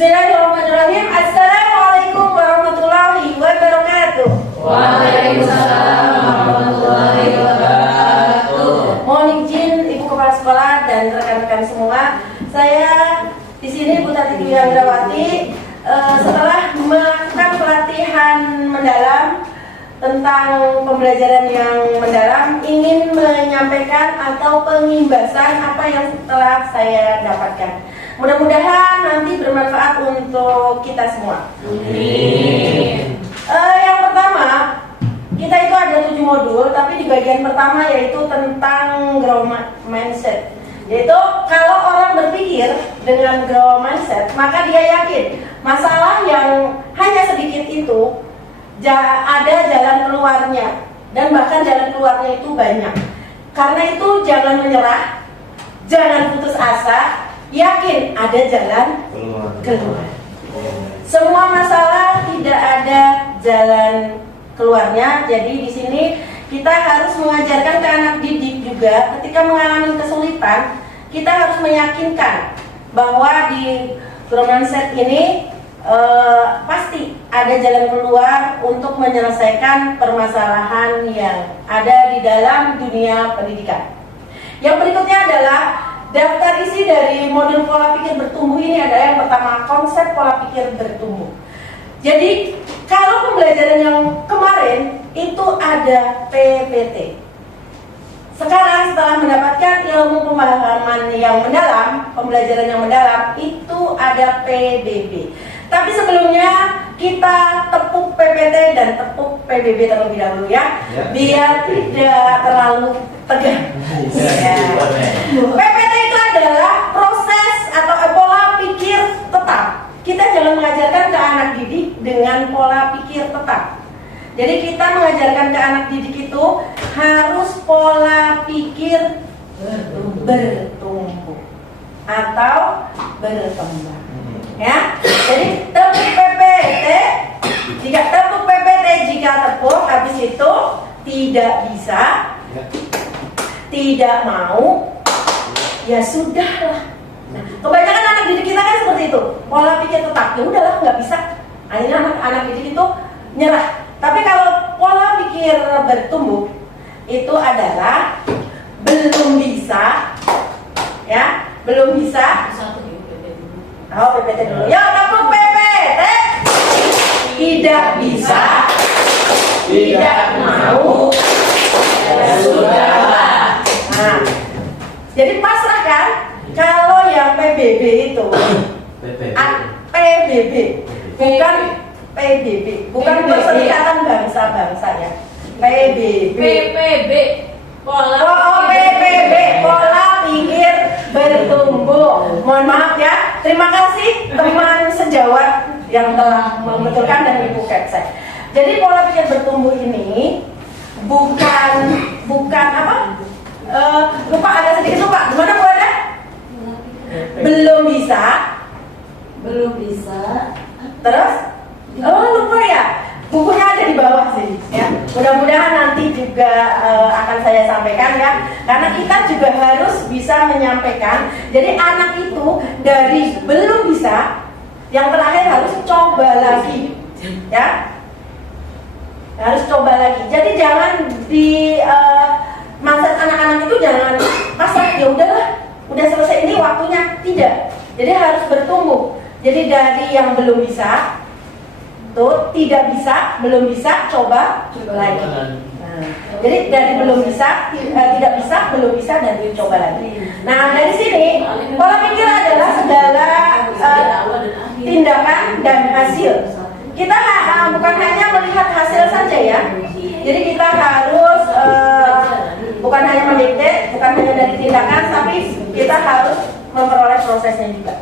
Bismillahirrahmanirrahim. Assalamualaikum warahmatullahi wabarakatuh. Waalaikumsalam warahmatullahi wabarakatuh. Mohon izin Ibu Kepala Sekolah dan rekan-rekan semua, saya di sini Bu Tati Dwi Angrawati setelah melakukan pelatihan mendalam tentang pembelajaran yang mendalam, ingin menyampaikan atau pengimbasan apa yang telah saya dapatkan. Mudah-mudahan nanti bermanfaat untuk kita semua. Amin. Yang pertama, kita itu ada 7 modul, tapi di bagian pertama yaitu tentang growth mindset. Yaitu kalau orang berpikir dengan growth mindset, maka dia yakin masalah yang hanya sedikit itu ada jalan keluarnya, dan bahkan jalan keluarnya itu banyak. Karena itu jangan menyerah, jangan putus asa, yakin ada jalan keluar. Semua masalah tidak ada jalan keluarnya. Jadi di sini kita harus mengajarkan ke anak didik juga ketika mengalami kesulitan, kita harus meyakinkan bahwa di growth mindset ini pasti ada jalan keluar untuk menyelesaikan permasalahan yang ada di dalam dunia pendidikan. Yang berikutnya adalah daftar isi dari modul pola pikir bertumbuh. Ini adalah yang pertama, konsep pola pikir bertumbuh. Jadi kalau pembelajaran yang kemarin itu ada PPT. Sekarang setelah mendapatkan ilmu pemahaman yang mendalam, pembelajaran yang mendalam, itu ada PBB. Tapi sebelumnya kita tepuk PPT dan tepuk PBB terlebih dahulu ya, biar tidak terlalu tegang. PPT itu adalah proses atau pola pikir tetap. Kita jangan mengajarkan ke anak didik dengan pola pikir tetap. Jadi kita mengajarkan ke anak didik itu harus pola pikir bertumbuh atau berkembang. Ya, jadi tepuk PPT, jika tepuk PPT jika tepuk, habis itu tidak bisa, tidak mau, ya sudahlah. Nah, kebanyakan anak didik kita kan seperti itu, pola pikir tetap, ya udahlah nggak bisa. Akhirnya anak didik itu nyerah. Tapi kalau pola pikir bertumbuh itu adalah belum bisa, ya, belum bisa. Oh, PPT dulu. Ya, tepuk PPT. Tidak bisa, tidak mau, ya sudahlah. Nah, jadi pasrah kan? Kalau yang PBB itu PBB, bukan PBB, bukan Perserikatan Bangsa-Bangsa ya. PBB. PPB. PPB, pola pikir bertumbuh. Mohon maaf ya. Terima kasih teman sejawat yang telah membetulkan dan Ibu Kepsek. Jadi pola pikir bertumbuh ini bukan apa? Lupa, agak sedikit lupa. Gimana Bu Ada? Belum bisa. Terus? Oh, lupa ya. Bukunya ada di bawah sih, ya. Mudah-mudahan nanti juga akan saya sampaikan ya, karena kita juga harus bisa menyampaikan. Jadi anak itu dari belum bisa, yang terakhir harus coba lagi, ya. Harus coba lagi. Jadi jangan di mindset anak-anak itu jangan pasrah, ya udahlah, udah selesai ini waktunya, tidak. Jadi harus bertumbuh. Jadi dari yang belum bisa, tuh tidak bisa, belum bisa, coba lagi. Nah, jadi dari belum bisa, tidak bisa, belum bisa, dan coba lagi. Nah, dari sini pola pikir adalah segala tindakan dan hasil. Kita bukan hanya melihat hasil saja ya. Jadi kita harus bukan hanya mendikte, bukan hanya dari tindakan, tapi kita harus memperoleh prosesnya juga.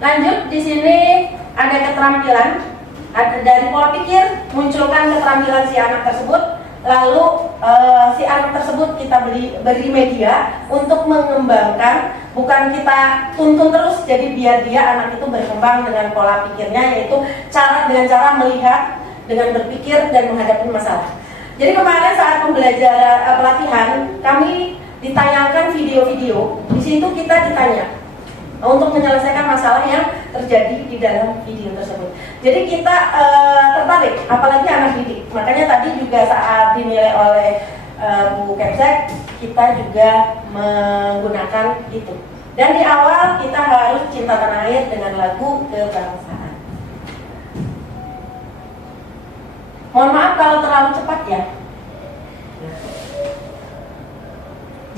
Lanjut, di sini ada keterampilan, ada dari pola pikir munculkan keterampilan si anak tersebut, lalu si anak tersebut kita beri media untuk mengembangkan, bukan kita tuntun terus. Jadi biar dia anak itu berkembang dengan pola pikirnya, yaitu dengan cara melihat, dengan berpikir dan menghadapi masalah. Jadi kemarin saat pembelajaran pelatihan kami ditayangkan video-video. Di situ kita ditanya, untuk menyelesaikan masalah yang terjadi di dalam video tersebut. Jadi kita tertarik, apalagi anak didik. Makanya tadi juga saat dinilai oleh Bu Kemsek, kita juga menggunakan itu. Dan di awal kita harus cinta tanah air dengan lagu kebangsaan. Mohon maaf kalau terlalu cepat ya.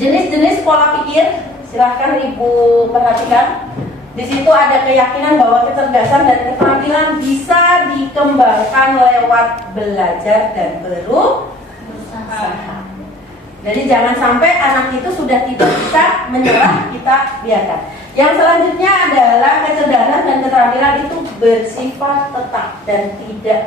Jenis-jenis pola pikir, silahkan Ibu perhatikan. Di situ ada keyakinan bahwa kecerdasan dan keterampilan bisa dikembangkan lewat belajar dan berusaha. Jadi jangan sampai anak itu sudah tidak bisa menyerah, kita biarkan. Yang selanjutnya adalah kecerdasan dan keterampilan itu bersifat tetap dan tidak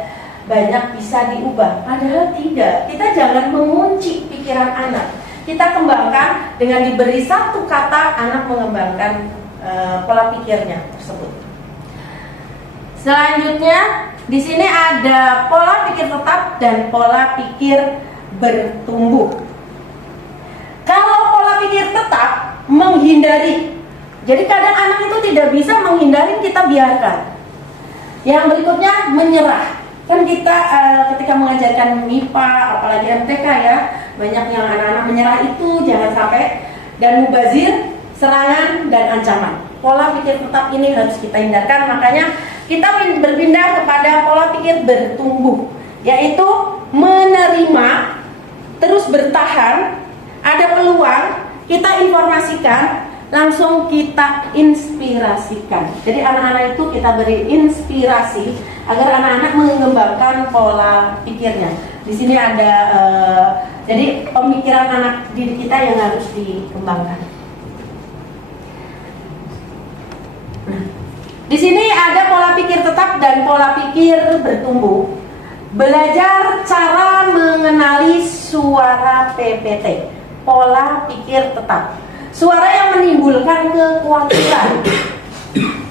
banyak bisa diubah. Padahal tidak. Kita jangan mengunci pikiran anak. Kita kembangkan dengan diberi satu kata, anak mengembangkan pola pikirnya tersebut. Selanjutnya di sini ada pola pikir tetap dan pola pikir bertumbuh. Kalau pola pikir tetap menghindari, jadi kadang anak itu tidak bisa menghindari, kita biarkan. Yang berikutnya menyerah. Kan kita ketika mengajarkan MIPA, apalagi MTK ya, banyak yang anak-anak menyerah itu jangan sampai, dan mubazir, serangan dan ancaman. Pola pikir tetap ini harus kita hindarkan. Makanya kita berpindah kepada pola pikir bertumbuh, yaitu menerima, terus bertahan, ada peluang, kita informasikan, langsung kita inspirasikan. Jadi anak-anak itu kita beri inspirasi agar anak-anak mengembangkan pola pikirnya. Di sini ada jadi pemikiran anak didik kita yang harus dikembangkan. Nah, di sini ada pola pikir tetap dan pola pikir bertumbuh. Belajar cara mengenali suara PPT, pola pikir tetap. Suara yang menimbulkan kekhawatiran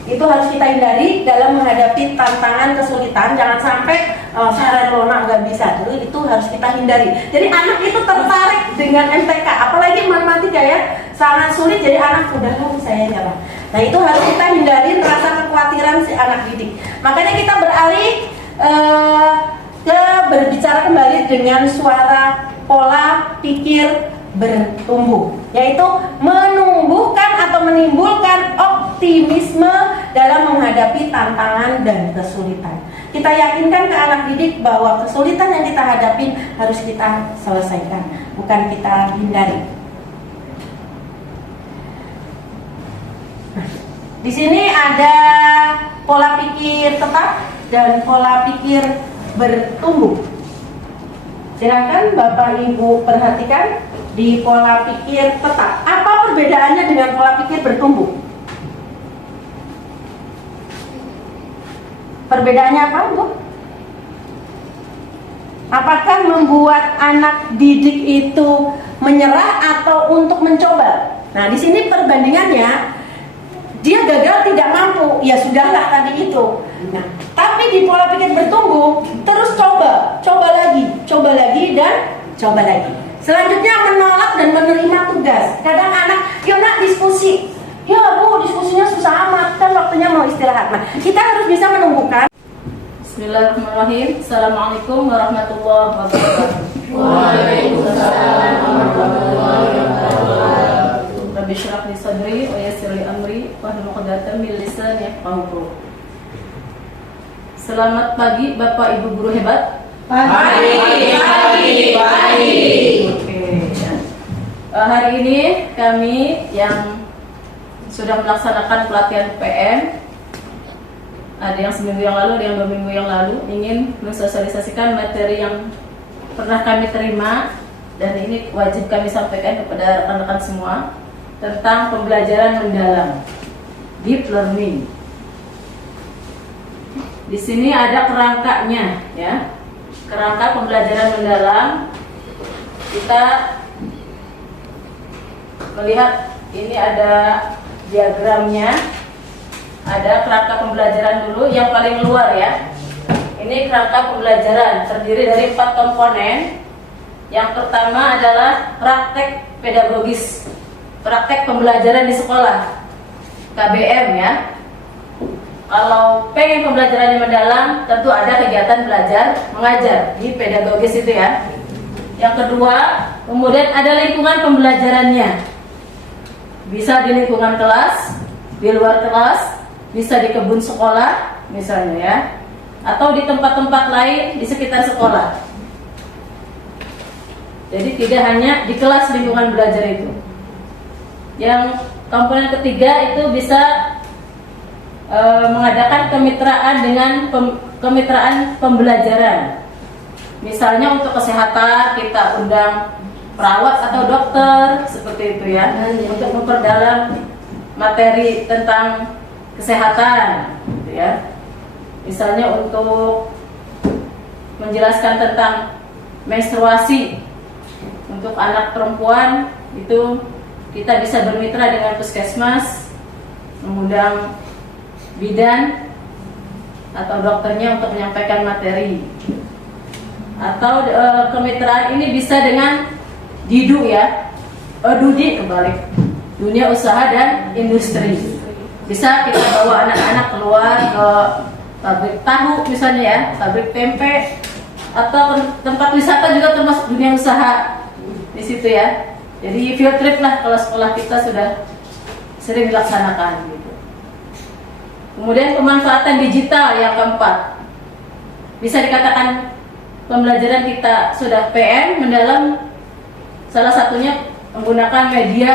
itu harus kita hindari dalam menghadapi tantangan kesulitan. Jangan sampai saya Rona nggak bisa, itu harus kita hindari. Jadi anak itu tertarik dengan MTK, apalagi matematika ya, sangat sulit. Jadi anak udah saya nyerah. Nah itu harus kita hindari rasa kekhawatiran si anak didik. Makanya kita beralih ke berbicara kembali dengan suara pola pikir bertumbuh, yaitu menumbuhkan atau menimbulkan optimisme dalam menghadapi tantangan dan kesulitan. Kita yakinkan ke anak didik bahwa kesulitan yang kita hadapi harus kita selesaikan, bukan kita hindari. Di sini ada pola pikir tetap dan pola pikir bertumbuh. Silakan Bapak Ibu perhatikan di pola pikir tetap. Apa perbedaannya dengan pola pikir bertumbuh? Perbedaannya apa, Bu? Apakah membuat anak didik itu menyerah atau untuk mencoba? Nah, di sini perbandingannya, dia gagal tidak mampu, ya sudahlah tadi itu. Nah, tapi di pola pikir bertumbuh, terus coba lagi dan coba lagi. Selanjutnya menolak dan menerima tugas. Kadang anak, yuk nak diskusi. Ya Bu, diskusinya susah amat, kan waktunya mau istirahat. Nah, kita harus bisa menumbuhkan. Bismillahirrahmanirrahim. Assalamualaikum warahmatullahi wabarakatuh. Waalaikumsalam warahmatullahi wabarakatuh. Rabbi shrah li sadri wa yassir li amri wahlul 'uqdatam min lisani yafqahu qawli. Selamat pagi Bapak Ibu guru hebat. Pagi. Oke. Hari ini kami yang sudah melaksanakan pelatihan PM, ada yang seminggu yang lalu, ada yang 2 minggu yang lalu, ingin mensosialisasikan materi yang pernah kami terima dan ini wajib kami sampaikan kepada rekan-rekan semua tentang pembelajaran mendalam, deep learning. Di sini ada kerangkanya, ya. Kerangka pembelajaran mendalam. Kita melihat ini ada diagramnya. Ada kerangka pembelajaran dulu yang paling luar ya. Ini kerangka pembelajaran terdiri dari 4 komponen. Yang pertama adalah praktek pedagogis, praktek pembelajaran di sekolah. KBM ya. Kalau pengen pembelajarannya mendalam, tentu ada kegiatan belajar mengajar di pedagogis itu ya. Yang kedua, kemudian ada lingkungan pembelajarannya. Bisa di lingkungan kelas, di luar kelas, bisa di kebun sekolah misalnya ya, atau di tempat-tempat lain di sekitar sekolah. Jadi tidak hanya di kelas lingkungan belajar itu. Yang komponen ketiga itu bisa mengadakan kemitraan dengan kemitraan pembelajaran. Misalnya untuk kesehatan kita undang perawat atau dokter seperti itu ya, untuk memperdalam materi tentang kesehatan gitu ya. Misalnya untuk menjelaskan tentang menstruasi untuk anak perempuan, itu kita bisa bermitra dengan puskesmas, mengundang bidan atau dokternya untuk menyampaikan materi. Atau kemitraan ini bisa dengan DIDU ya, DUDI kebalik, dunia usaha dan industri. Bisa kita bawa anak-anak keluar ke pabrik tahu misalnya ya, pabrik tempe, atau tempat wisata juga termasuk dunia usaha di situ ya. Jadi field trip lah kalau sekolah kita sudah sering dilaksanakan gitu. Kemudian pemanfaatan digital yang keempat, bisa dikatakan pembelajaran kita sudah PM mendalam, salah satunya menggunakan media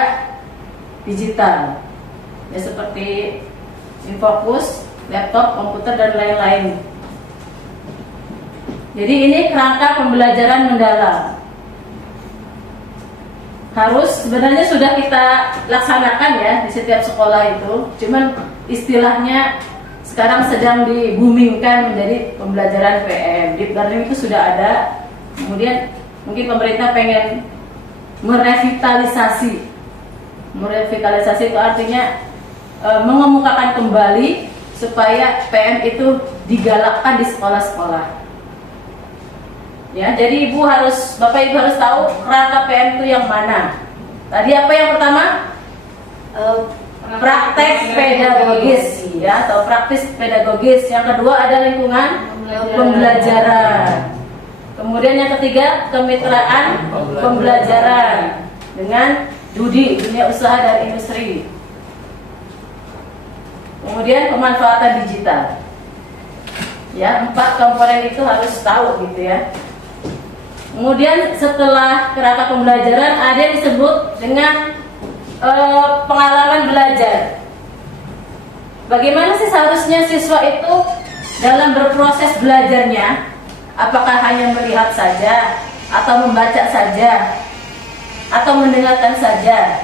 digital ya, seperti infocus, laptop, komputer dan lain-lain. Jadi ini kerangka pembelajaran mendalam. Harus sebenarnya sudah kita laksanakan ya di setiap sekolah itu, cuman istilahnya sekarang sedang di-boomingkan menjadi pembelajaran PM. Deep learning itu sudah ada, kemudian mungkin pemerintah pengen merevitalisasi. Merevitalisasi itu artinya mengemukakan kembali supaya PM itu digalakkan di sekolah-sekolah. Ya, jadi Bapak Ibu harus tahu kerangka PM itu yang mana. Tadi apa yang pertama? Praktek pedagogis ya, atau praktis pedagogis. Yang kedua ada lingkungan pembelajaran. Kemudian yang ketiga kemitraan pembelajaran dengan DUDI, dunia usaha dan industri. Kemudian pemanfaatan digital. Ya, 4 komponen itu harus tahu gitu ya. Kemudian setelah kerangka pembelajaran ada yang disebut dengan pengalaman belajar. Bagaimana sih seharusnya siswa itu dalam berproses belajarnya? Apakah hanya melihat saja, atau membaca saja, atau mendengarkan saja?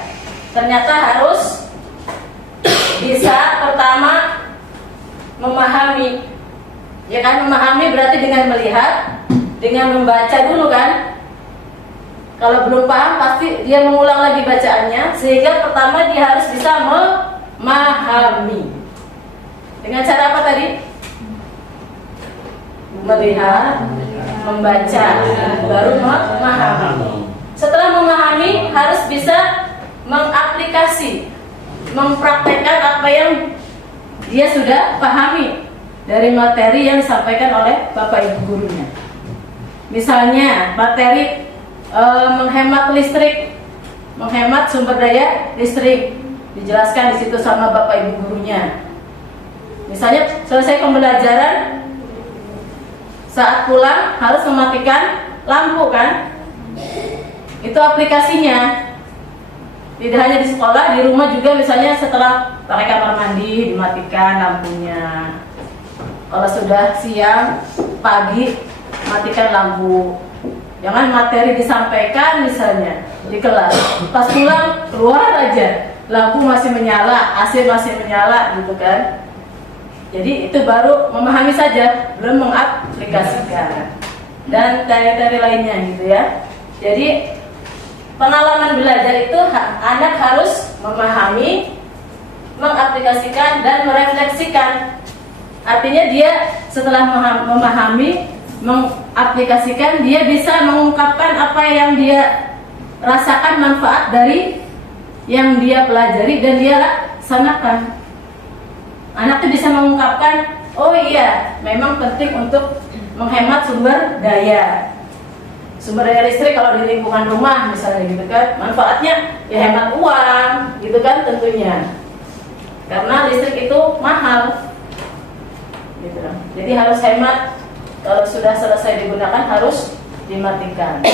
Ternyata harus bisa pertama memahami. Ya kan, memahami berarti dengan melihat, dengan membaca dulu kan. Kalau belum paham pasti dia mengulang lagi bacaannya, sehingga pertama dia harus bisa memahami. Dengan cara apa tadi? Melihat, membaca, baru memahami. Setelah memahami harus bisa mengaplikasi, mempraktekkan apa yang dia sudah pahami dari materi yang disampaikan oleh Bapak Ibu gurunya. Misalnya materi menghemat listrik, menghemat sumber daya listrik, dijelaskan di situ sama Bapak Ibu gurunya. Misalnya selesai pembelajaran, saat pulang harus mematikan lampu kan? Itu aplikasinya. Tidak hanya di sekolah, di rumah juga misalnya setelah pakai kamar mandi dimatikan lampunya. Kalau sudah siang, pagi matikan lampu. Jangan materi disampaikan misalnya di kelas, pas pulang keluar aja lampu masih menyala, AC masih menyala gitu kan. Jadi itu baru memahami saja, belum mengaplikasikan dan teori-teori lainnya gitu ya. Jadi pengalaman belajar itu anak harus memahami, mengaplikasikan dan merefleksikan. Artinya dia setelah memahami, mengaplikasikan, dia bisa mengungkapkan apa yang dia rasakan manfaat dari yang dia pelajari dan dia laksanakan. anak itu bisa mengungkapkan, oh iya, memang penting untuk menghemat sumber daya listrik kalau di lingkungan rumah misalnya gitu kan. Manfaatnya ya hemat uang gitu kan tentunya, karena listrik itu mahal gitu kan. Jadi harus hemat, kalau sudah selesai digunakan harus dimatikan.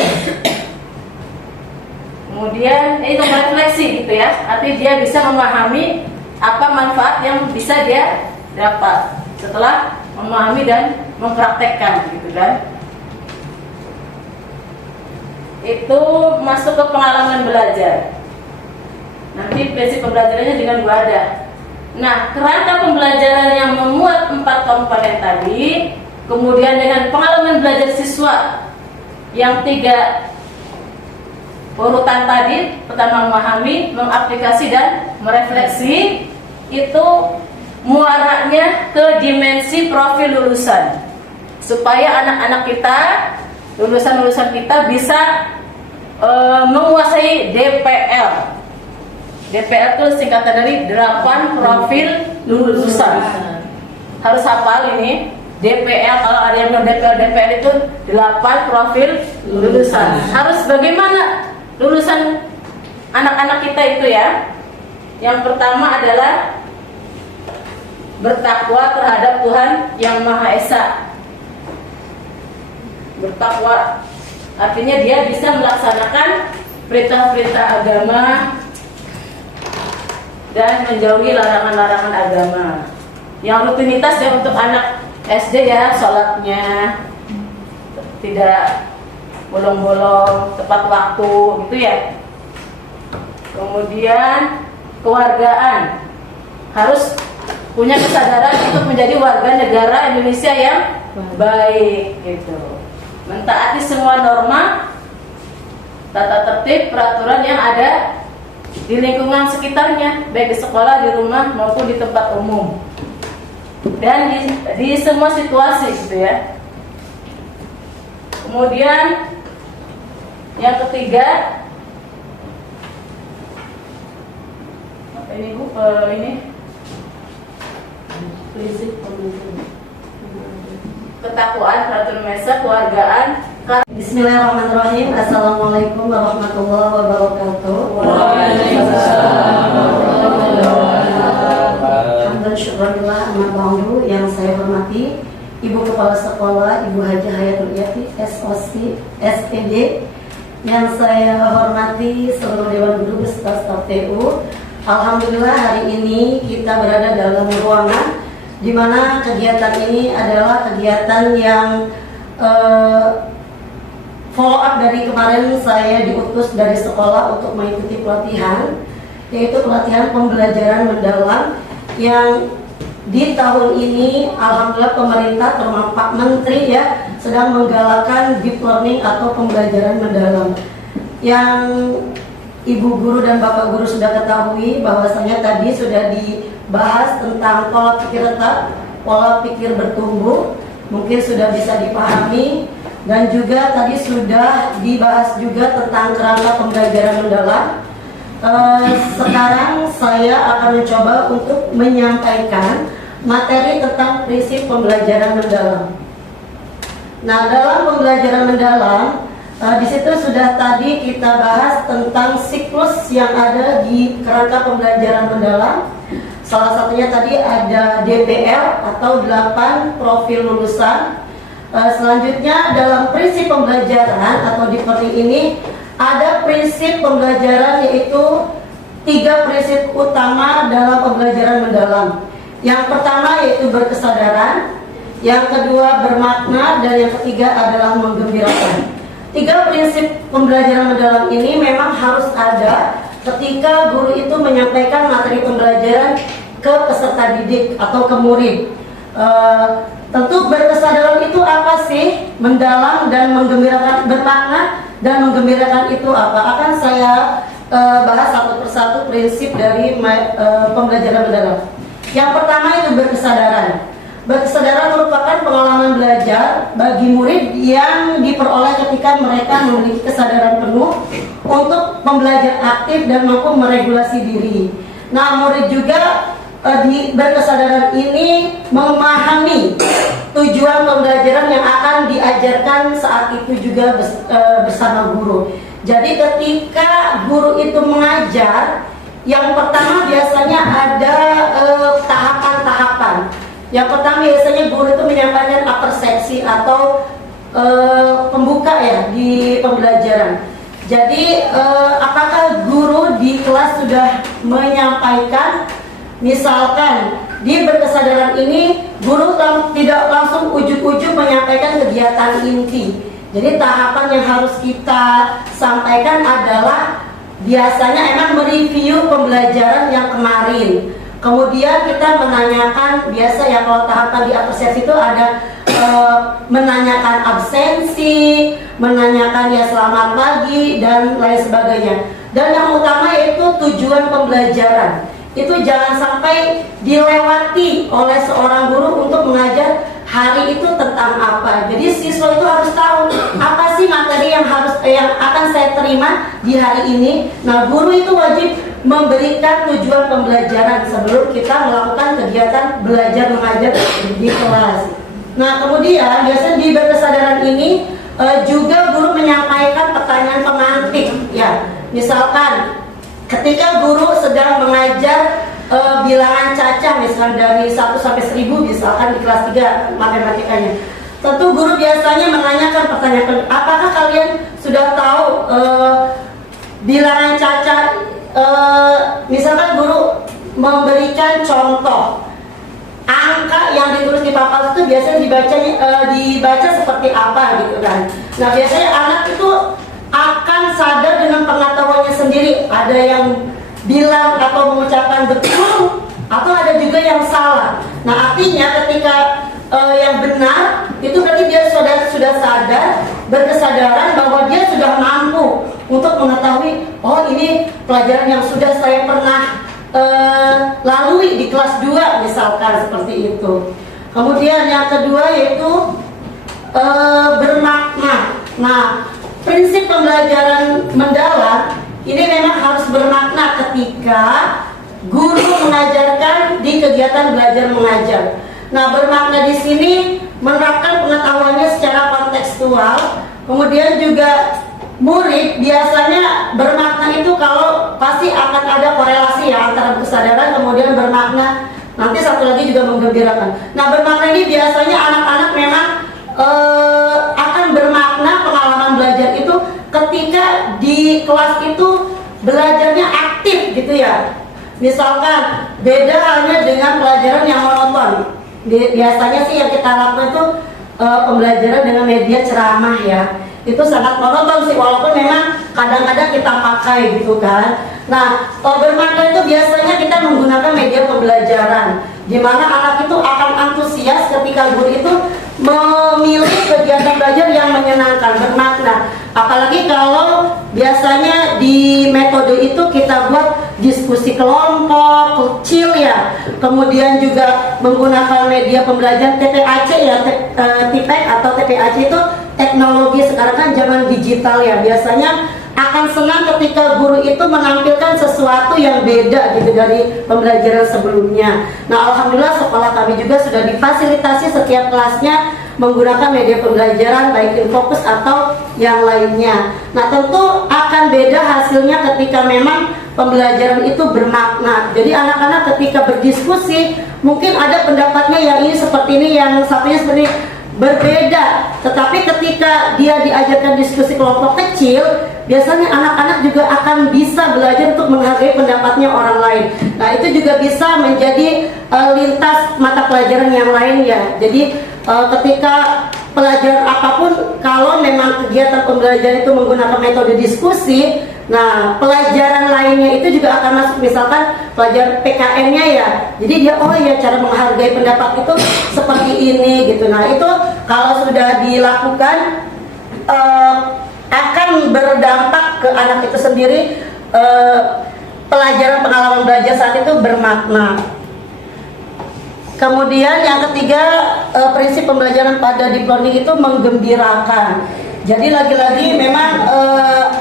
Kemudian itu refleksi gitu ya, artinya dia bisa memahami apa manfaat yang bisa dia dapat setelah memahami dan mempraktekkan gitu kan. Itu masuk ke pengalaman belajar. Nanti prinsip pembelajarannya juga dua ada. Nah, kerangka pembelajaran yang memuat 4 komponen tadi, kemudian dengan pengalaman belajar siswa yang 3 urutan tadi, pertama memahami, mengaplikasi dan merefleksi, itu muaranya ke dimensi profil lulusan, supaya anak-anak kita, lulusan-lulusan kita bisa menguasai DPL. DPL itu singkatan dari 8 profil lulusan. Harus hafal ini. DPL, kalau ada yang bilang DPL itu 8 profil lulusan. Harus bagaimana lulusan anak-anak kita itu ya? Yang pertama adalah bertakwa terhadap Tuhan Yang Maha Esa. Bertakwa artinya dia bisa melaksanakan perintah-perintah agama dan menjauhi larangan-larangan agama. Yang rutinitas ya untuk anak SD ya, sholatnya tidak bolong-bolong, tepat waktu gitu ya. Kemudian kewargaan, harus punya kesadaran untuk menjadi warga negara Indonesia yang baik gitu. Mentaati semua norma, tata tertib, peraturan yang ada di lingkungan sekitarnya, baik di sekolah, di rumah maupun di tempat umum, dan di semua situasi gitu ya. Kemudian yang ketiga, apa ini Bu? Ini prinsip pembelajaran. Ketakwaan, peraturan mesa, keluargaan. Bismillahirrahmanirrahim. Assalamualaikum warahmatullahi wabarakatuh. Waalaikumsalam warahmatullahi wabarakatuh. Hamdan syukurillah amat ba'du. Yang saya hormati Ibu Kepala Sekolah Ibu Haji Hayatul Yati SOC SPD. Yang saya hormati seluruh Dewan Guru beserta staf TU. Alhamdulillah hari ini kita berada dalam ruangan di mana kegiatan ini adalah kegiatan yang follow up dari kemarin saya diutus dari sekolah untuk mengikuti pelatihan, yaitu pelatihan pembelajaran mendalam yang di tahun ini alhamdulillah pemerintah termasuk Pak Menteri ya sedang menggalakkan deep learning atau pembelajaran mendalam. Yang Ibu Guru dan Bapak Guru sudah ketahui bahwasanya tadi sudah dibahas tentang pola pikir retak, pola pikir bertumbuh, mungkin sudah bisa dipahami, dan juga tadi sudah dibahas juga tentang kerangka pembelajaran mendalam. Sekarang saya akan mencoba untuk menyampaikan materi tentang prinsip pembelajaran mendalam. Nah, dalam pembelajaran mendalam, di situ sudah tadi kita bahas tentang siklus yang ada di kerangka pembelajaran mendalam. Salah satunya tadi ada DPL atau 8 profil lulusan. Selanjutnya dalam prinsip pembelajaran atau di learning ini ada prinsip pembelajaran, yaitu 3 prinsip utama dalam pembelajaran mendalam. Yang pertama yaitu berkesadaran, yang kedua bermakna, dan yang ketiga adalah menggembirakan. 3 prinsip pembelajaran mendalam ini memang harus ada ketika guru itu menyampaikan materi pembelajaran ke peserta didik atau ke murid. Tentu berkesadaran itu apa sih? Mendalam dan menggembirakan, bermakna dan menggembirakan itu apa? Akan saya bahas satu persatu prinsip dari pembelajaran mendalam. Yang pertama itu berkesadaran. Berkesadaran merupakan pengalaman belajar bagi murid yang diperoleh ketika mereka memiliki kesadaran penuh untuk pembelajar aktif dan mampu meregulasi diri. Nah, murid juga di berkesadaran ini memahami tujuan pembelajaran yang akan diajarkan saat itu juga bersama guru. Jadi ketika guru itu mengajar, yang pertama biasanya ada tahapan-tahapan. Yang pertama biasanya guru itu menyampaikan persepsi atau pembuka ya di pembelajaran. Jadi apakah guru di kelas sudah menyampaikan, misalkan di berkesadaran ini guru tidak langsung ujuk-ujuk menyampaikan kegiatan inti. Jadi tahapan yang harus kita sampaikan adalah biasanya emang mereview pembelajaran yang kemarin. Kemudian kita menanyakan, biasa ya kalau tahapan di apresiasi itu ada menanyakan absensi, menanyakan ya selamat pagi dan lain sebagainya. Dan yang utama yaitu tujuan pembelajaran. Itu jangan sampai dilewati oleh seorang guru untuk mengajar hari itu tentang apa. Jadi siswa itu harus tahu apa sih materi yang akan saya terima di hari ini. Nah, guru itu wajib memberikan tujuan pembelajaran sebelum kita melakukan kegiatan belajar mengajar di kelas. Nah, kemudian biasanya di berkesadaran ini juga guru menyampaikan pertanyaan pemantik ya. Misalkan ketika guru sedang mengajar bilangan cacah misalkan dari 1 sampai 1000 misalkan di kelas 3 matematikanya. Tentu guru biasanya menanyakan pertanyaan, apakah kalian sudah tahu bilangan cacah, misalkan guru memberikan contoh angka yang ditulis di papan itu biasanya dibaca seperti apa gitu kan. Nah, biasanya anak itu akan sadar dengan pengetahuannya sendiri. Ada yang bilang atau mengucapkan betul, atau ada juga yang salah. Nah, artinya ketika yang benar itu berarti dia sudah sadar, berkesadaran bahwa dia sudah mampu untuk mengetahui, oh ini pelajaran yang sudah saya pernah lalui di kelas 2 misalkan seperti itu. Kemudian yang kedua yaitu bermakna. Nah, prinsip pembelajaran mendalam ini memang harus bermakna ketika guru mengajarkan di kegiatan belajar mengajar. Nah, bermakna di sini menerapkan pengetahuannya secara kontekstual. Kemudian juga murid biasanya bermakna itu kalau pasti akan ada korelasi ya antara kesadaran kemudian bermakna. Nanti satu lagi juga menggembirakan. Nah, bermakna ini biasanya anak-anak memang akan bermakna pengalaman belajar itu ketika di kelas itu belajarnya aktif gitu ya. Misalkan beda halnya dengan pelajaran yang monoton. Biasanya sih yang kita lakukan itu pembelajaran dengan media ceramah ya. Itu sangat monoton sih, walaupun memang kadang-kadang kita pakai gitu kan. Nah, bermakna itu biasanya kita menggunakan media pembelajaran, di mana anak itu akan antusias ketika guru itu memilih kegiatan belajar yang menyenangkan, bermakna. Apalagi kalau biasanya di metode itu kita buat diskusi kelompok kecil ya. Kemudian juga menggunakan media pembelajaran TPAC ya, TPAC atau TPAC itu teknologi sekarang kan zaman digital ya. Biasanya akan senang ketika guru itu menampilkan sesuatu yang beda gitu dari pembelajaran sebelumnya. Nah, alhamdulillah sekolah kami juga sudah difasilitasi setiap kelasnya menggunakan media pembelajaran baik Infocus atau yang lainnya. Nah, tentu akan beda hasilnya ketika memang pembelajaran itu bermakna. Jadi anak-anak ketika berdiskusi mungkin ada pendapatnya yang ini seperti ini, yang satunya seperti ini, berbeda. Tetapi ketika dia diajarkan diskusi kelompok kecil, biasanya anak-anak juga akan bisa belajar untuk menghargai pendapatnya orang lain. Nah, itu juga bisa menjadi lintas mata pelajaran yang lain ya. Jadi ketika pelajaran apapun, kalau memang kegiatan pembelajaran itu menggunakan metode diskusi, nah pelajaran lainnya itu juga akan masuk, misalkan pelajaran PKN-nya ya. Jadi dia oh ya cara menghargai pendapat itu seperti ini gitu. Nah, itu kalau sudah dilakukan akan berdampak ke anak itu sendiri. Pelajaran pengalaman belajar saat itu bermakna. Kemudian yang ketiga, prinsip pembelajaran pada deep learning itu menggembirakan. Jadi lagi-lagi memang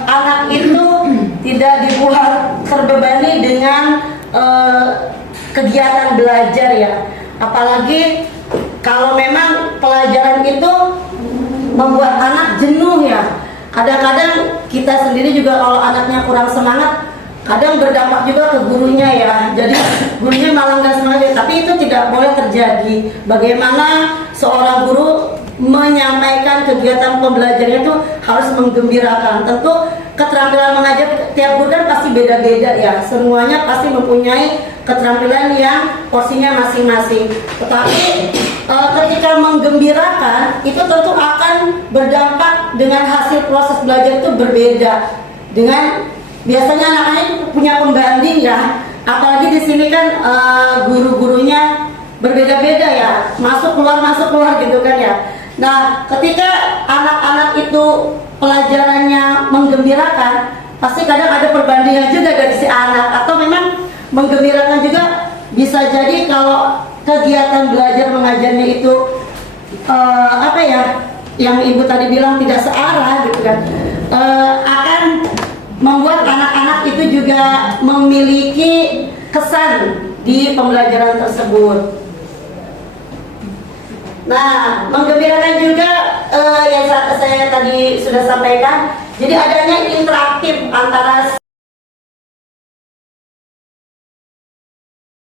anak itu tidak dibuat terbebani dengan kegiatan belajar ya. Apalagi kalau memang pelajaran itu membuat anak jenuh ya. Kadang-kadang kita sendiri juga kalau anaknya kurang semangat, kadang berdampak juga ke gurunya ya. Jadi gurunya malah nggak semangat, tapi itu tidak boleh terjadi. Bagaimana seorang guru menyampaikan kegiatan pembelajarannya itu harus menggembirakan. Tentu keterampilan mengajar tiap guru kan pasti beda-beda ya. Semuanya pasti mempunyai keterampilan yang porsinya masing-masing. Tetapi ketika menggembirakan itu tentu akan berdampak dengan hasil proses belajar itu berbeda. Dengan biasanya anak-anak punya pembanding ya. Apalagi di sini kan guru-gurunya berbeda-beda ya, masuk keluar gitu kan ya. Nah, ketika anak-anak itu pelajarannya menggembirakan, pasti kadang ada perbandingan juga dari si anak, atau memang menggembirakan juga bisa jadi kalau kegiatan belajar mengajarnya itu apa ya, yang ibu tadi bilang tidak searah gitu kan, akan membuat anak-anak itu juga memiliki kesan di pembelajaran tersebut. Nah, menggembirakan juga yang saya tadi sudah sampaikan, jadi adanya interaktif antara